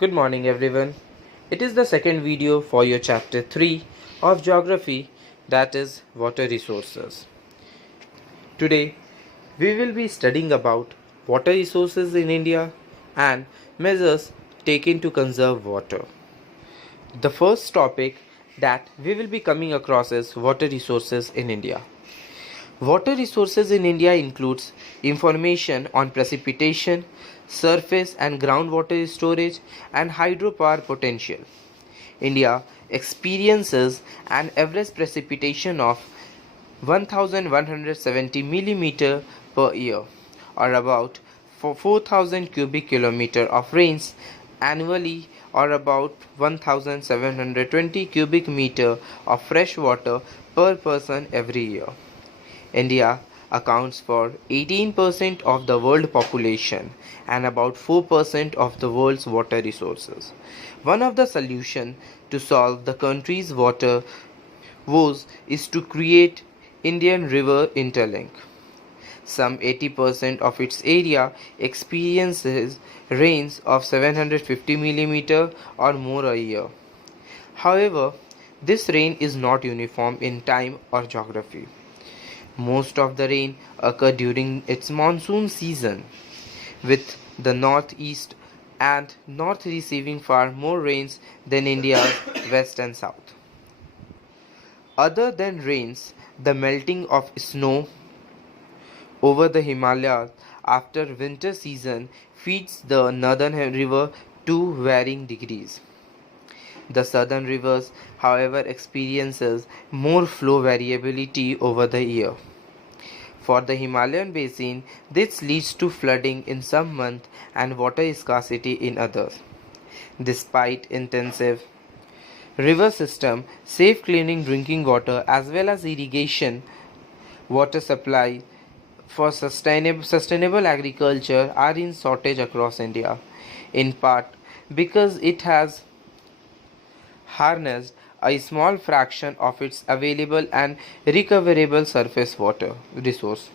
Good morning everyone. It is the second video for your chapter 3 of geography, that is water resources. Today we will be studying about water resources in India and measures taken to conserve water. The first topic that we will be coming across is water resources in India. Water resources in India includes information on precipitation, surface and groundwater storage and hydropower potential. India experiences an average precipitation of 1170 mm per year, or about 4000 cubic kilometer of rains annually, or about 1720 cubic meter of fresh water per person every year. India accounts for 18% of the world population and about 4% of the world's water resources. One of the solutions to solve the country's water woes is to create Indian River Interlink. Some 80% of its area experiences rains of 750 mm or more a year. However, this rain is not uniform in time or geography. Most of the rain occurs during its monsoon season, with the northeast and north receiving far more rains than India's west and south. Other than rains, the melting of snow over the Himalayas after winter season feeds the northern river to varying degrees. The southern rivers, however, experiences more flow variability over the year. For the Himalayan basin, this leads to flooding in some months and water scarcity in others. Despite intensive river system, safe cleaning drinking water as well as irrigation water supply for sustainable agriculture are in shortage across India, in part because it has harnessed a small fraction of its available and recoverable surface water resource.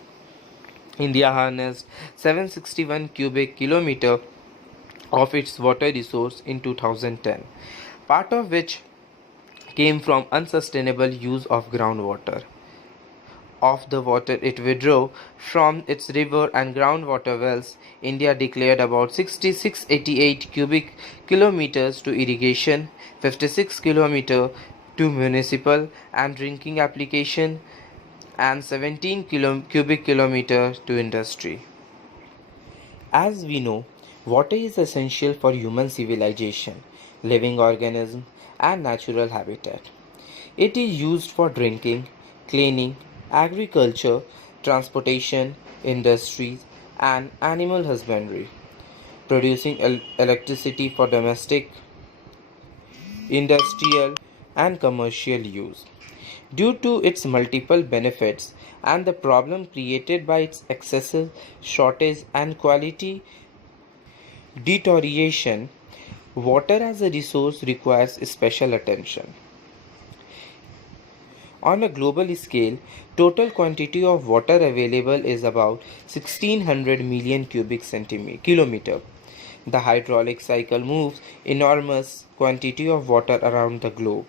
India harnessed 761 cubic kilometer of its water resource in 2010, part of which came from unsustainable use of groundwater. Of the water it withdrew from its river and groundwater wells, India declared about 6688 cubic kilometers to irrigation, 56 kilometers to municipal and drinking application, and 17 cubic kilometers to industry. As we know, water is essential for human civilization, living organisms, and natural habitat. It is used for drinking, cleaning, agriculture, transportation, industries, and animal husbandry, producing electricity for domestic, industrial, and commercial use. Due to its multiple benefits and the problem created by its excessive shortage and quality deterioration, water as a resource requires special attention. On a global scale, total quantity of water available is about 1600 million cubic kilometer. The hydraulic cycle moves enormous quantity of water around the globe.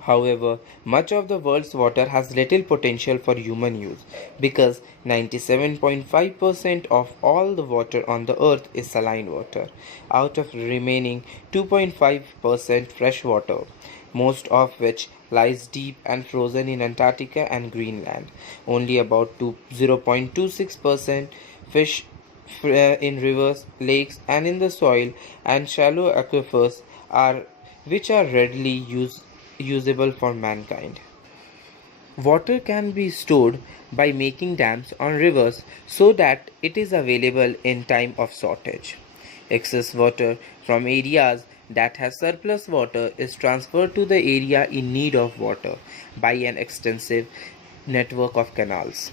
However, much of the world's water has little potential for human use because 97.5% of all the water on the earth is saline water, out of remaining 2.5% fresh water, most of which lies deep and frozen in Antarctica and Greenland. Only about 0.26% fish in rivers, lakes, and in the soil and shallow aquifers are which are readily usable for mankind. Water can be stored by making dams on rivers so that it is available in time of shortage. Excess water from areas that have surplus water is transferred to the area in need of water by an extensive network of canals.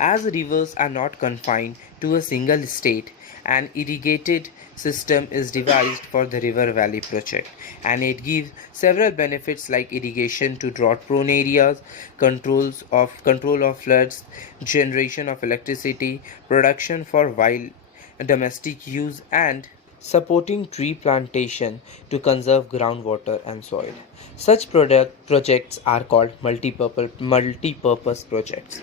As rivers are not confined to a single state, an irrigated system is devised for the River Valley project, and it gives several benefits like irrigation to drought-prone areas, control of floods, generation of electricity, production for wild domestic use, and supporting tree plantation to conserve groundwater and soil. Such projects are called multi-purpose projects.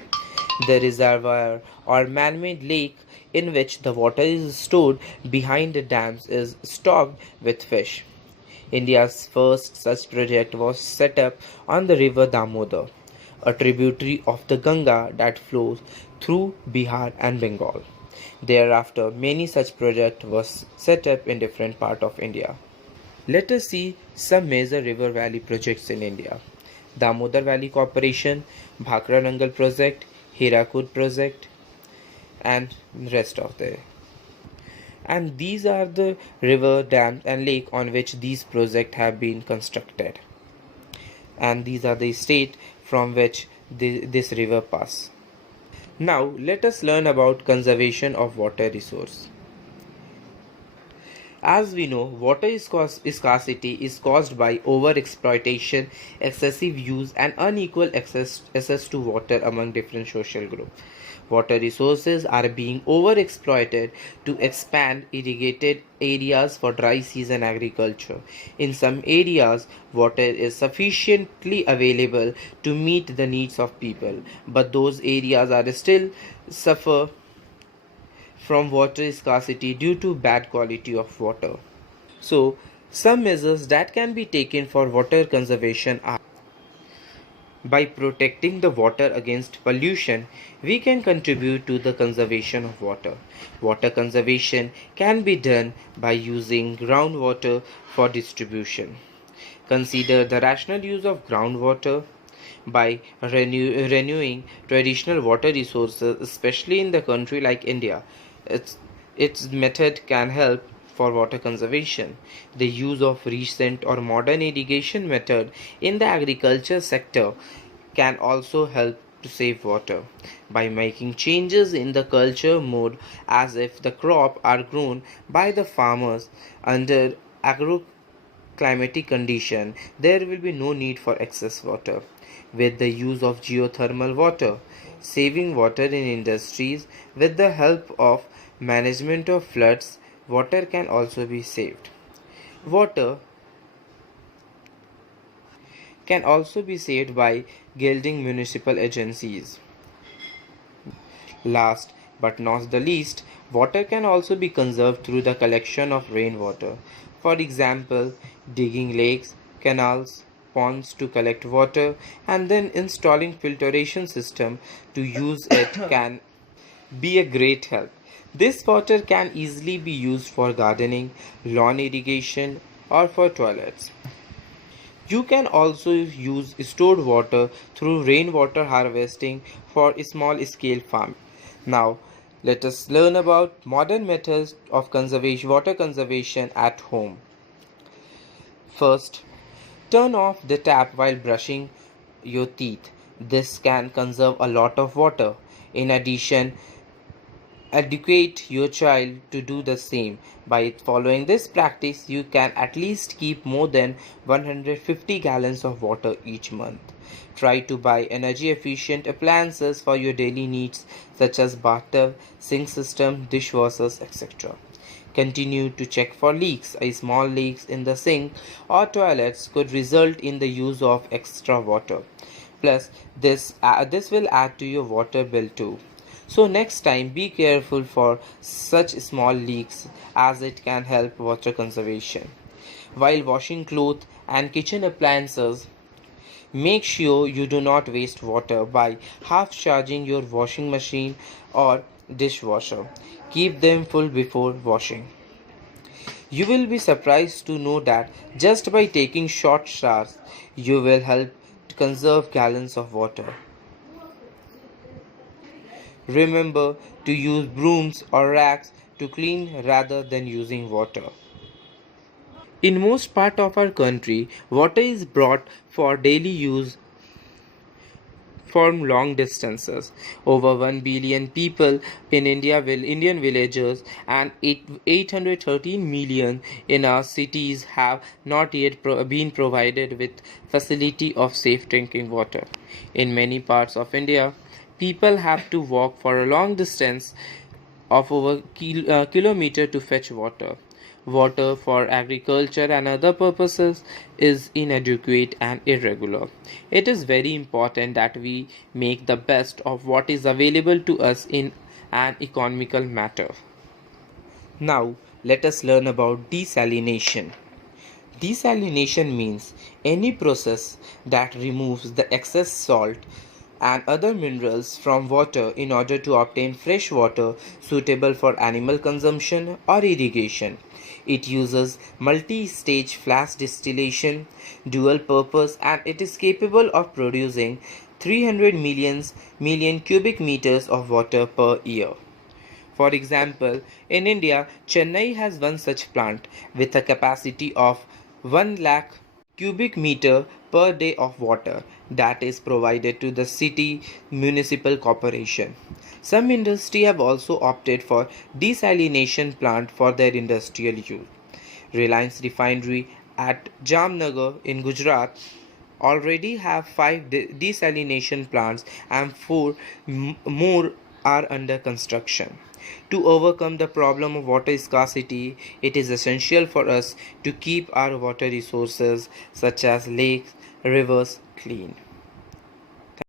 The reservoir or man-made lake in which the water is stored behind the dams is stocked with fish. India's first such project was set up on the river Damodar, a tributary of the Ganga that flows through Bihar and Bengal. Thereafter, many such projects were set up in different parts of India. Let us see some major river valley projects in India. Damodar Valley Corporation, Bhakra Nangal Project, Hirakud Project, and rest of the. And these are the river, dams, and lake on which these projects have been constructed. And these are the state from which this river pass. Now let us learn about conservation of water resource. As we know, scarcity is caused by overexploitation, excessive use, and unequal access to water among different social groups. Water resources are being overexploited to expand irrigated areas for dry season agriculture. In some areas, water is sufficiently available to meet the needs of people, but those areas are still suffer from water scarcity due to bad quality of water. So, some measures that can be taken for water conservation are: by protecting the water against pollution, we can contribute to the conservation of water. Water conservation can be done by using groundwater for distribution. Consider the rational use of groundwater by renewing traditional water resources, especially in the country like India. Its, its method can help for water conservation. The use of recent or modern irrigation method in the agriculture sector can also help to save water by making changes in the culture mode, as if the crop are grown by the farmers under agroclimatic condition. There will be no need for excess water. With the use of geothermal water, saving water in industries with the help of management of floods, water can also be saved. Water can also be saved by gilding municipal agencies. Last but not the least, water can also be conserved through the collection of rainwater. For example, digging lakes, canals, ponds to collect water and then installing filtration system to use it can be a great help. This water can easily be used for gardening, lawn irrigation, or for toilets. You can also use stored water through rainwater harvesting for small scale farming. Now, let us learn about modern methods of water conservation at home. First, turn off the tap while brushing your teeth. This can conserve a lot of water. In addition, educate your child to do the same. By following this practice, you can at least keep more than 150 gallons of water each month. Try to buy energy efficient appliances for your daily needs, such as bathtub, sink system, dishwashers, etc. Continue to check for leaks. A small leaks in the sink or toilets could result in the use of extra water. Plus, this will add to your water bill too. So next time, be careful for such small leaks, as it can help water conservation. While washing clothes and kitchen appliances, make sure you do not waste water by half charging your washing machine or dishwasher. Keep them full before washing. You will be surprised to know that just by taking short showers, you will help conserve gallons of water. Remember to use brooms or racks to clean rather than using water. In most part of our country, water is brought for daily use from long distances. Over 1 billion people in Indian villages and 813 million in our cities have not yet been provided with facility of safe drinking water. In many parts of India, people have to walk for a long distance of over kilometer to fetch water. water for agriculture and other purposes is inadequate and irregular. It is very important that we make the best of what is available to us in an economical matter. Now, let us learn about desalination. Desalination means any process that removes the excess salt and other minerals from water in order to obtain fresh water suitable for animal consumption or irrigation. It uses multi-stage flash distillation, dual purpose, and it is capable of producing 300 million cubic meters of water per year. For example, in India, Chennai has one such plant with a capacity of 1 lakh cubic meter per day of water that is provided to the city municipal corporation. Some industry have also opted for desalination plant for their industrial use. Reliance Refinery at Jamnagar in Gujarat already have 5 desalination plants and 4 more are under construction. To overcome the problem of water scarcity, it is essential for us to keep our water resources such as lakes, rivers clean.